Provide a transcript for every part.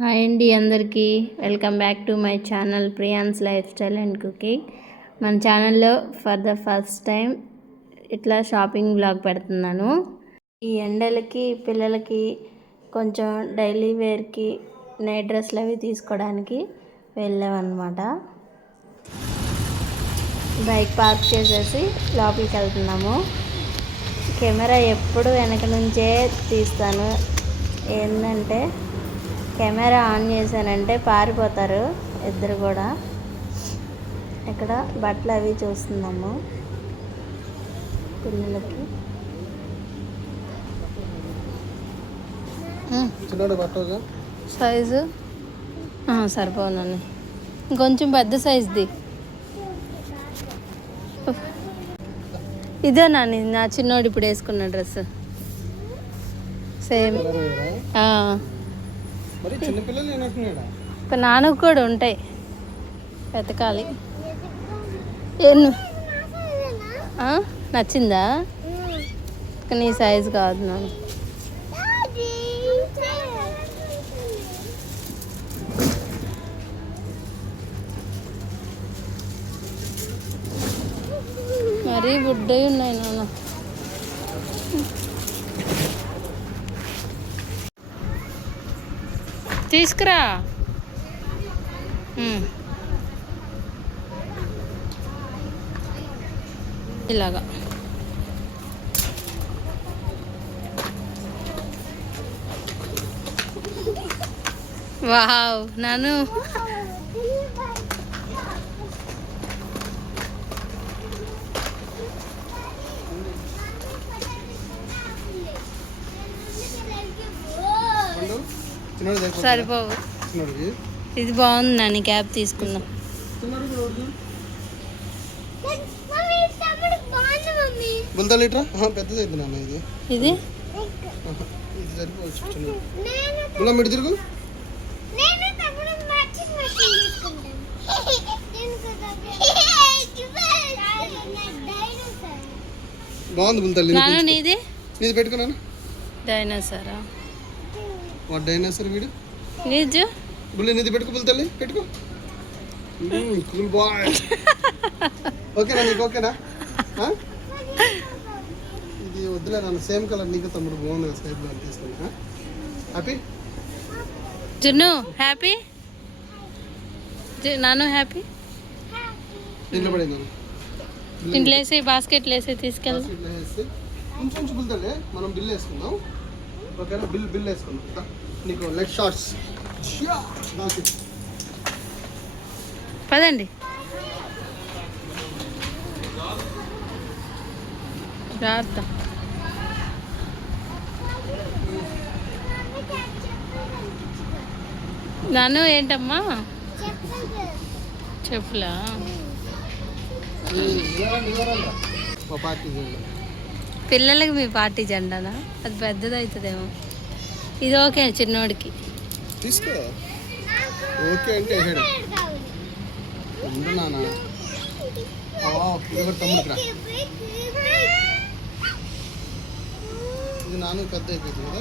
Hi అండి అందరికీ welcome back to my channel prions life style and cooking. మన ఛానల్లో ఫర్ ద ఫస్ట్ టైం ఇట్లా షాపింగ్ బ్లాగ్ పెడుతున్నాను. ఈ ఎండలకి పిల్లలకి కొంచెం డైలీ వేర్కి నైట్ డ్రెస్లు అవి తీసుకోవడానికి వెళ్ళామన్నమాట. బైక్ పార్క్ చేసేసి లోపలికి వెళ్తున్నాము. కెమెరా ఎప్పుడు వెనక నుంచే తీస్తాను. ఏంటంటే కెమెరా ఆన్ చేశానంటే పారిపోతారు ఇద్దరు కూడా. ఇక్కడ బట్టలు అవి చూస్తున్నాము పిల్లలకి. సైజు సరిపోనండి, ఇంకొంచెం పెద్ద సైజుది. ఇదే నాని నా చిన్నోడు ఇప్పుడు వేసుకున్న డ్రెస్ సేమ్. నాన్నకు కూడా ఉంటాయి, వెతకాలి. నచ్చిందా? నీ సైజు కాదు నాన్న. మరీ బుడ్డవి ఉన్నాయి నాన్న. తీసుకురా. ఇలాగా వావ్ నాను. సరిపోవు. ఇది బాగుంది నాని, క్యాప్ తీసుకుందాం. ఇది బాగుంది. నీది పెట్టుకున్నాను. డైనోసారా? డైనోసార్ వీడు నిజు బుల్లి. నిధి పెట్టుకో తల్లి, పెట్టుకో. Cool bye. ఓకేనా నీకు? ఓకేనా? ఇది వద్దులే నాన్న, సేమ్ కలర్ నీకు తమ్ముడు బాగుంది. స్కై బ్లూ తీసుకున్నా. హ్యాపీ జున్ను? హ్యాపీ నాను? హ్యాపీ? ఇంట్లో పడేది, ఇంట్లో వేసి బాస్కెట్లు వేసి తీసుకెళ్తాం. కొంచెం బుల్తలే, మనం బిల్ వేసుకుందాం. ఓకేనా? బిల్ వేసుకుందాం. నీకు లెగ్ షార్ట్స్ పదండి. జాగ్రత్త. నాను ఏంటమ్మా? చెప్పులా? పిల్లలకి మీ పార్టీ జెండానా? అది పెద్దది అవుతుందేమో. ఇది ఓకే చిన్నోడికి తీసుకో. ఓకే అంటే ఇది నాన్న పెద్ద అయిపోయింది కదా.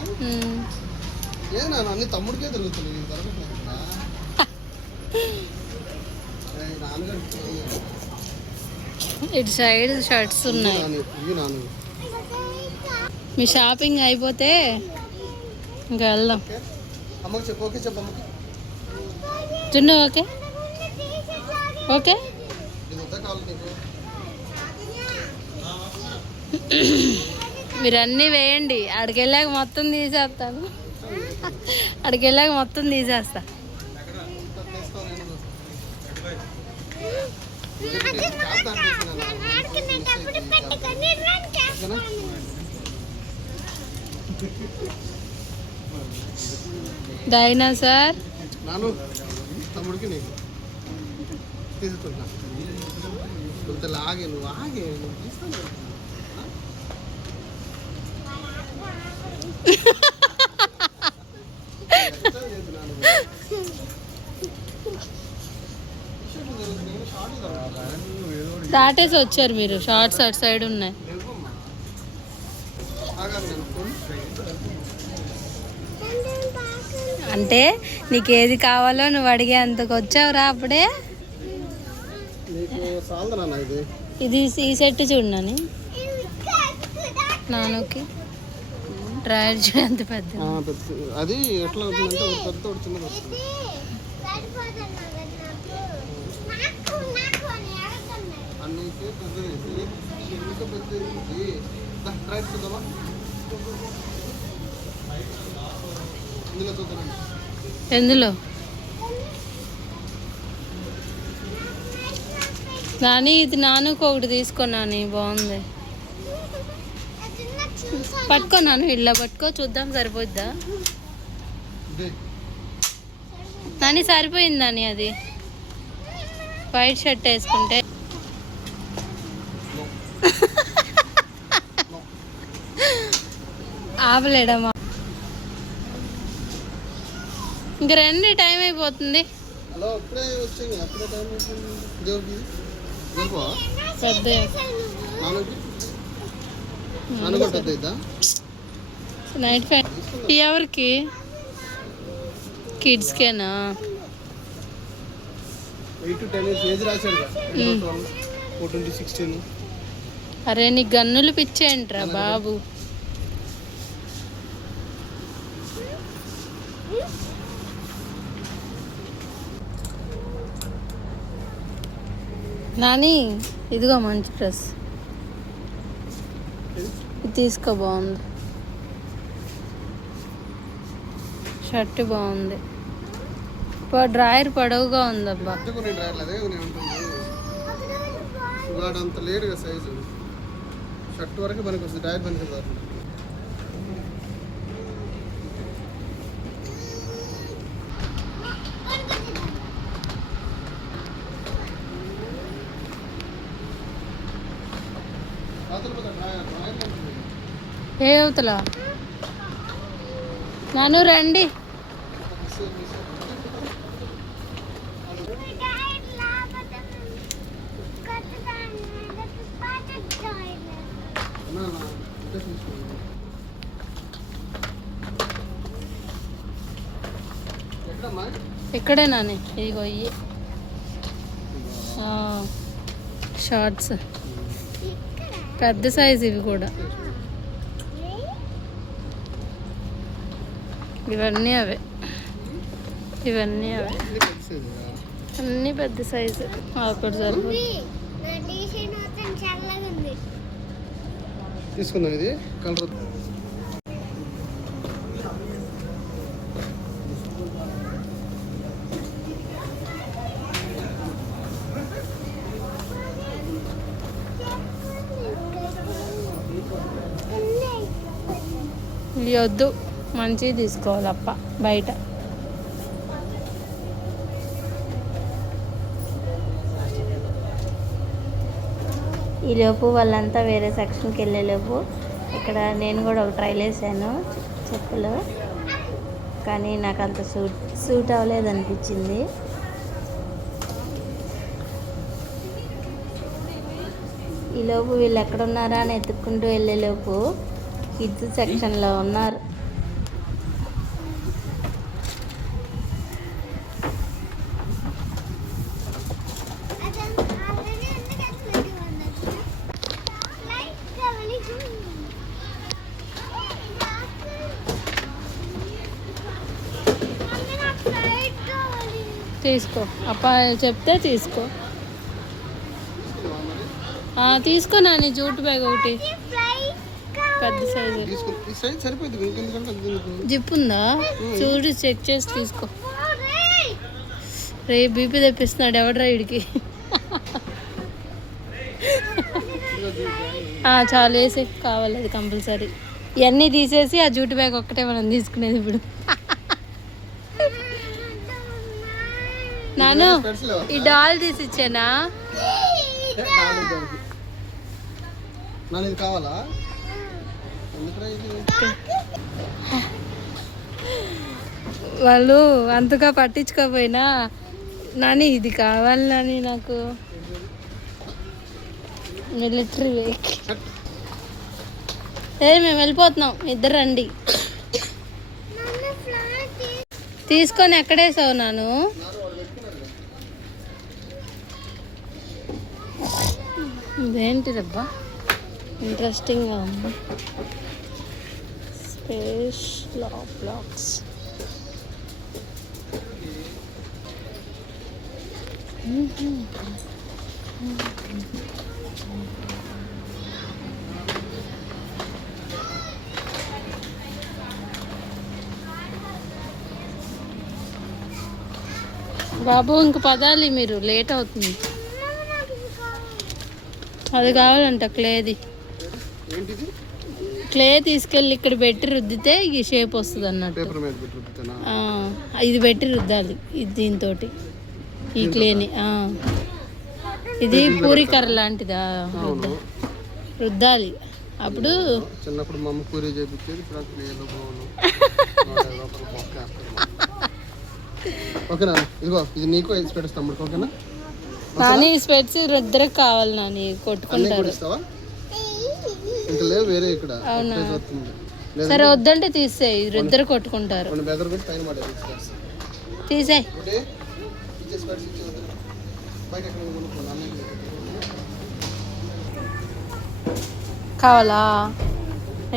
ఏ నాన్న అన్ని తమ్ముడికే దొరుకుతుంది, నేను దొరకట్లేదు. ఇటు సైడ్ షర్ట్స్ ఉన్నాయి. మీ షాపింగ్ అయిపోతే ఇంకా వెళ్దాం. అమ్మకి చెప్పు. ఓకే చెప్పు అమ్మకి. జున్ను ఓకే? ఓకే. మీరు అన్నీ వేయండి, అడికెళ్ళాక మొత్తం తీసేస్తాను. అడికెళ్ళాక మొత్తం తీసేస్తా. డైనోసార్ నాను తమ్ముడికి నీకు తీసుకుంటా. ఆగే నువ్వు, ఆగే నువ్వు తీస్తాను. దాటేసి వచ్చారు మీరు. షార్ట్స్ అటు సైడ్ ఉన్నాయి. అంటే నీకు ఏది కావాలో నువ్వు అడిగే అంతకు వచ్చావురా అప్పుడే. ఇది ఈ సెట్ చూడని నాన్నకి డ్రైవర్ చూడ ఎంత పెద్ద అది ఎట్లా అవుతుందంటే పెద్ద చిన్నది వస్తుంది. అన్నిటికీ పెద్దది ఇంకా పెద్దది డ్రైవర్ చూద్దామా ఇందులో చూద్దామండి. ఎందులో నాని ఇది నాన్నకు ఒకటి తీసుకున్నాను బాగుంది. పట్టుకున్నాను ఇలా పట్టుకో చూద్దాం సరిపోద్దా నాని. సరిపోయింది నాని అది వైట్ షర్ట్ వేసుకుంటే. ఆపలేడమ్మా ఇంక రండి టైం అయిపోతుంది. పెద్ద నైట్ ఫ్యాన్ ఎవరికి కిడ్స్కేనా? అరే నీ గన్నులు పిచ్చేంట్రా బాబు. నాని ఇదిగో మంచి డ్రెస్ ఇది తీసుకో బాగుంది. షర్ట్ బాగుంది. డ్రాయర్ పొడవుగా ఉందబ్బా. అంత లేడుగా సైజు షర్ట్ వరకు పనికి వస్తుంది. డ్రాయర్ పనికి రాదు. ఏ అవతల నాను రండి. ఇక్కడే నాని ఇదిగో ఇవి షార్ట్స్ పెద్ద సైజ్ ఇవి కూడా. ఇవన్నీ అవే ఇవన్నీ అవే అన్నీ పెద్ద సైజు. అక్కడ సరిపోతుంది. తీసుకున్నాం ఇది కలర్. ఇవి వద్దు మంచివి తీసుకోవాలప్ప బయట. ఈలోపు వాళ్ళంతా వేరే సెక్షన్కి వెళ్ళేలోపు ఇక్కడ నేను కూడా ఒక ట్రైల్ వేసాను చెప్పులు. కానీ నాకు అంత సూట్ అవ్వలేదు అనిపించింది. ఈలోపు వీళ్ళు ఎక్కడున్నారా అని ఎత్తుక్కుంటూ వెళ్ళేలోపు కిడ్స్ సెక్షన్లో ఉన్నారు. తీసుకో అప్ప చెప్తే తీసుకో. తీసుకో నాని జూట్ బ్యాగ్ ఒకటి పెద్ద సైజు. జిప్ ఉందా చూడు చెక్ చేసి తీసుకో. రే బీపీ తెప్పిస్తున్నాడు ఎవడ్రా వీడికి. చాలు వేసి కావాలి అది కంపల్సరీ. ఇవన్నీ తీసేసి ఆ జూట్ బ్యాగ్ ఒక్కటే మనం తీసుకునేది ఇప్పుడు. నాను ఈ డాల్ తీసి ఇచ్చానా? కావాలా? వాళ్ళు అంతగా పట్టించుకోపోయినా నాని ఇది కావాలి నాని నాకు మిలిటరీ వెహికల్. మేము వెళ్ళిపోతున్నాం ఇద్దరు రండి. తీసుకొని ఎక్కడేసావు నాను? ఇదేంటిదబ్బా ఇంట్రెస్టింగ్గా ఉంది. Space blocks. బాబు ఇంక పదాలి, మీరు లేట్ అవుతుంది. అది కావాలంట క్లేది. ఏంటిది? క్లే తీసుకెళ్ళి ఇక్కడ పెట్టి రుద్దితే ఈ షేప్ వస్తుంది అన్నట్టు. పేపర్ మీద పెట్టి రుద్దుతానా? ఇది పెట్టి రుద్దాలి ఇది దీంతో ఈ క్లేని. ఇది పూరికర్ర లాంటిదా? రుద్దాలి. అప్పుడు చిన్నప్పుడు మా అమ్మ పూరి చేయించేది. ఓకేనా? ఇదిగో ఇది నీకు స్పెట్స్ తమ్ముడు. ఓకేనా? నాని స్పెట్స్ ఇద్దరికి కావాలి నాని, కొట్టుకుంటారు. ఇంకా లేవు వేరే ఇక్కడ. అవునా? సరే వద్దంటే తీసేయి, ఇద్దరు కొట్టుకుంటారు. తీసేయి. కావాలా?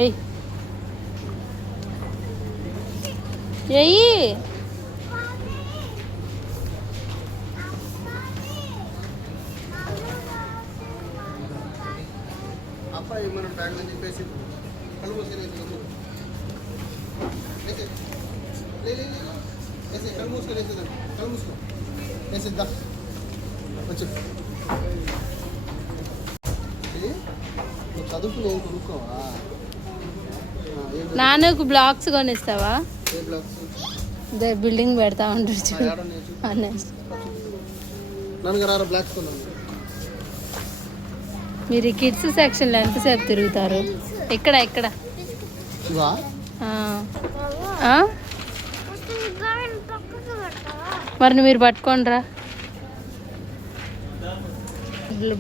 ఎయ్యి ఎయ్యి. అబ్బాయి మనం బ్యాగ్లో చెప్పేసి కళ్ళు మూసుకొని కళ్ళు మూసుకొని వేసేదాన్ని. కళ్ళు మూసుకో వేసేద్దా. వచ్చు చదువుకు నేను కొనుక్కోవా? నాన్నకు బ్లాక్స్ కొనిస్తావా? ఏ బ్లాక్స్? బిల్డింగ్ పెడతా ఉంటారు. నాన్నగారు బ్లాక్స్ కొన్నాను. మీరు కిడ్స్ సెక్షన్లో ఎంతసేపు తిరుగుతారు? ఇక్కడ ఇక్కడ మరి మీరు పట్టుకోండిరా.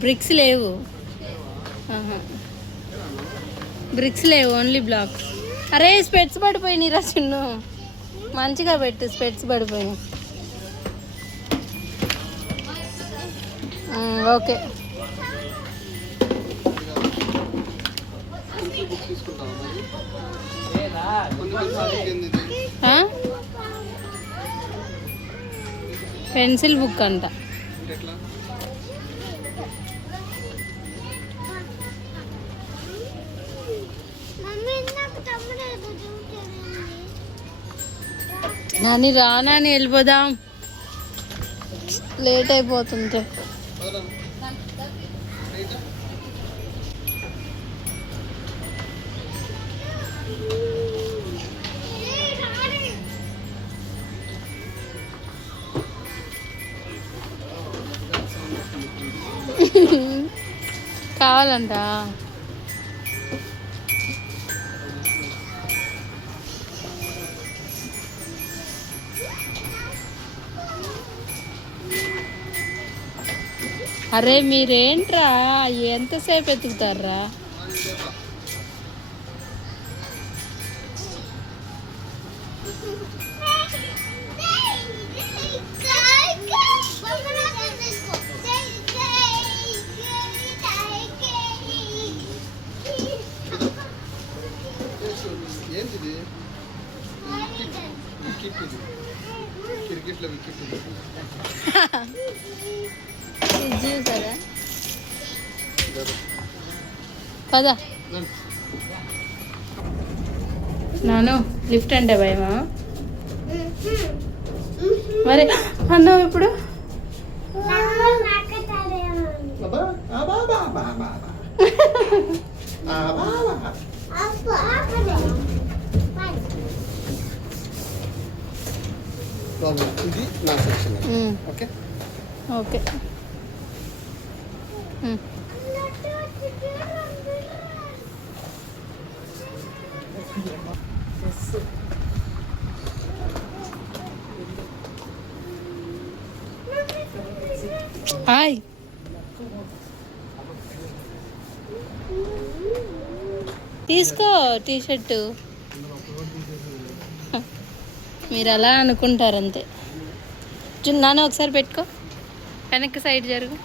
బ్రిక్స్ లేవు, బ్రిక్స్ లేవు, ఓన్లీ బ్లాక్. అరే స్పెట్స్ పడిపోయినాయిరా చిన్ను, మంచిగా పెట్టు. స్పెట్స్ పడిపోయినాయి. ఓకే. పెన్సిల్ బుక్ అంట. నాని రానా అని వెళ్ళిపోదాం, లేట్ అయిపోతుంది. కావాలంట. అరే మీరేంట్రా ఎంతసేపు ఎత్తుకుతారా? ఏంటిది? వికెట్ ఇది. క్రికెట్లో వికెట్ ఇది. చూసారా? పదా నాను, లిఫ్ట్ అంటే భయమా? మరి అన్నావు ఇప్పుడు. ఇది నా సెక్షన్. Okay okay. హాయ్. తీసుకో టీషర్టు. మీరు అలా అనుకుంటారు అంతే. నాన్న ఒకసారి పెట్టుకో, వెనక్కి సైడ్ జరుగు.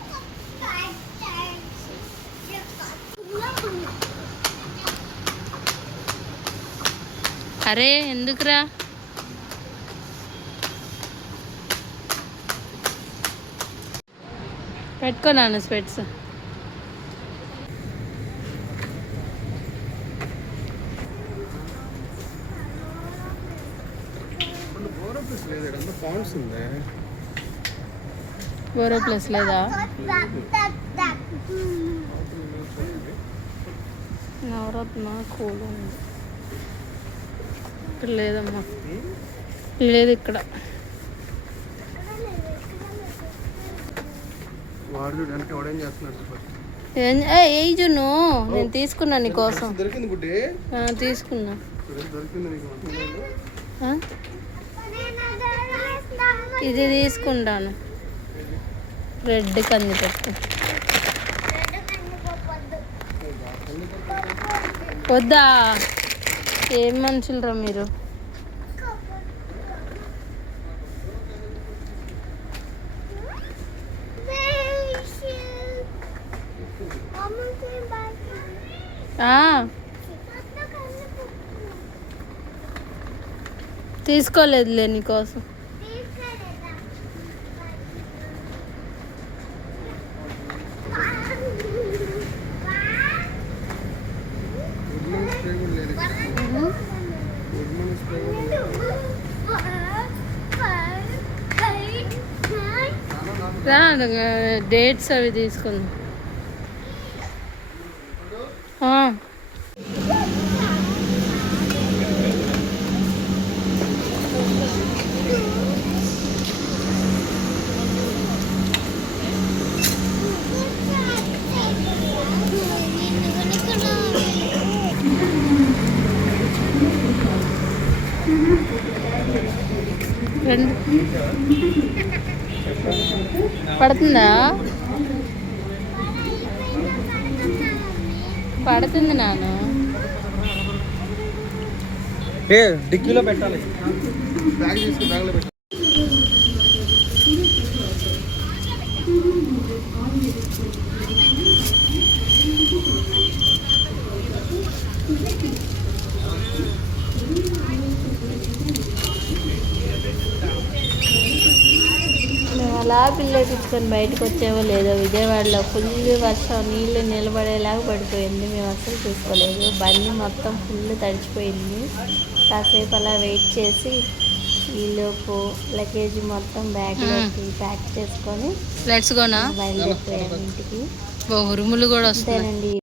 అరే ఎందుకురా? పెట్టుకో నాన్న స్పెట్స్. బోరో ప్లస్ లేదా? నవరత్న కూల్ ఉంది ఇక్కడ, లేదమ్మా లేదు ఇక్కడ. ఏ జున్ను నేను తీసుకున్నా నీ కోసం. తీసుకున్నా. ఇది తీసుకుంటాను. రెడ్ కంది పప్పు వద్దా? ఏం మనుషులరా మీరు? తీసుకోలేదులే నీకోసం. డేట్స్ అవి తీసుకుందాం. పడుతుందా? పడుతుంది నాన్న. డిక్కీలో పెట్టాలి. బ్యాగ్ తీసుకుని బ్యాగ్లో పెట్టాలి. అలా పిల్లేపించుకొని బయటకు వచ్చేవో లేదో, విజయవాడలో ఫుల్ వర్షం, నీళ్ళు నిలబడేలాగా పడిపోయింది. మేము అసలు చూసుకోలేదు. బండి మొత్తం ఫుల్ తడిచిపోయింది. కాసేపు అలా వెయిట్ చేసి ఈలోపు లగేజ్ మొత్తం బ్యాగ్లోకి ప్యాక్ చేసుకొని బయలుదేరిపోయాను ఇంటికి. ఉరుములు కూడా వస్తాయండి.